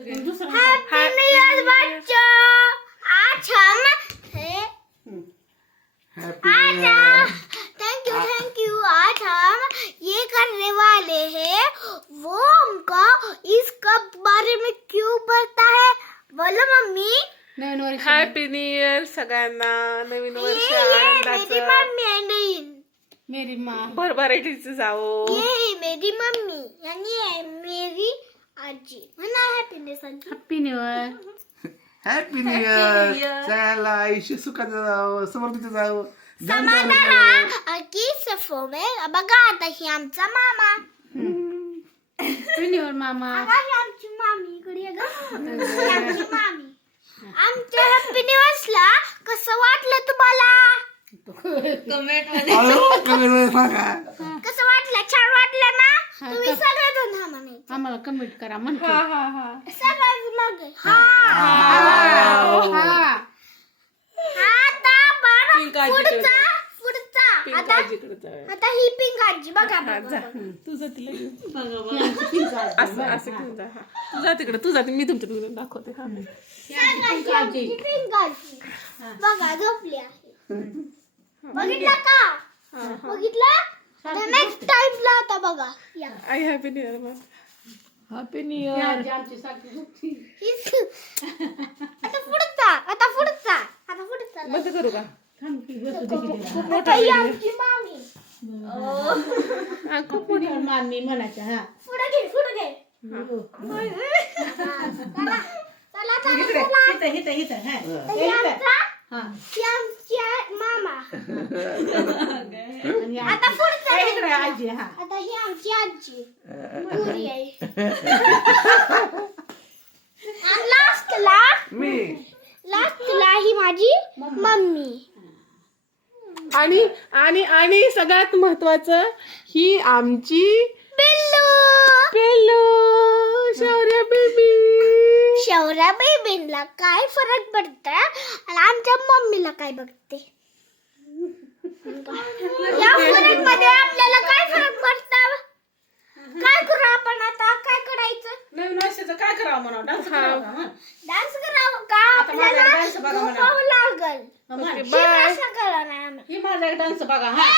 Happy new year बच्चों। आज हम thank you आज हम ये करने वाले हैं। वो हमको इसका बारे में क्यों पता है बोलो मम्मी। नवीन वर्ष हॅपी न्यू इयर सगळ्यांना. नवीन वर्ष मेरी आनंदाचं मम्मी है नहीं, मेरी माँ भरभराटीचं जावो. ये मेरी मम्मी यानी है मेरी आजी म्हणा हॅपीनेस आजी। Happy new year. Happy new year. सगळ्यांना आयुष्य सुखाचं जावं, समृद्धीचं जावं. समाधान की सफो में बघा आता ही आमचा मामा, हॅपी न्यू इयर मामा. आता ही आमची मामी इकडे ये गं. ही आमची मामी. आमच्या हॅपी न्यूजला कसं वाटलं तुम्हाला? सांगा. कसं वाटलं? छान वाटलं ना? तुम्ही सगळेजण हा म्हणायचं. आम्हाला कमेंट करा म्हण की. सगळेच मग हा. हा. आता आपण पिंक आजीकडे पुढचा आता आजीकडे जाऊया. आता ही पिंक आजी बघा बघा, जा बघा. तुझं तिला घेऊन असं असं घेऊन जा. हा. तुझा तिकडे तुझा मी तुमच्या तिकडे दाखवते. हा सगळ्याची आमची पिंक आजी बघा झोपली आहे. बघितलं का? बघितलं? नेक्स्ट टाइमला आता बघा या. आई हॅपी न्यू इयर मग. Happy new year. आता पुढचा बंद करू का? आता ही आमची मामी. हा, खूप मोठी. मामी म्हणायचं. हा पुढे घे चला ही आमची मामा. आता पुढचा आजी. हा आता ही आमची आजी पुरी आहे. आणि लास्टला ही माझी मम्मी. आणि आणि आणि सगळ्यात महत्वाचं ही आमची पेल्लू शौर्य बेबी. शौर्या बेबीला काय फरक पडतं आणि आमच्या मम्मीला काय बघते या फरक मध्ये आपल्याला काय फरक पडतं? काय करू आपण आता? काय करायचं? नवीन वर्षाचं काय करावं म्हणा. डान्स करावं. डान्स करावं का? आपल्याला डान्स बघा म्हणा. झोपावं लागल. ओके, हे बाय. असं करा नाही आम्ही. ही माझा डान्स बघा. हा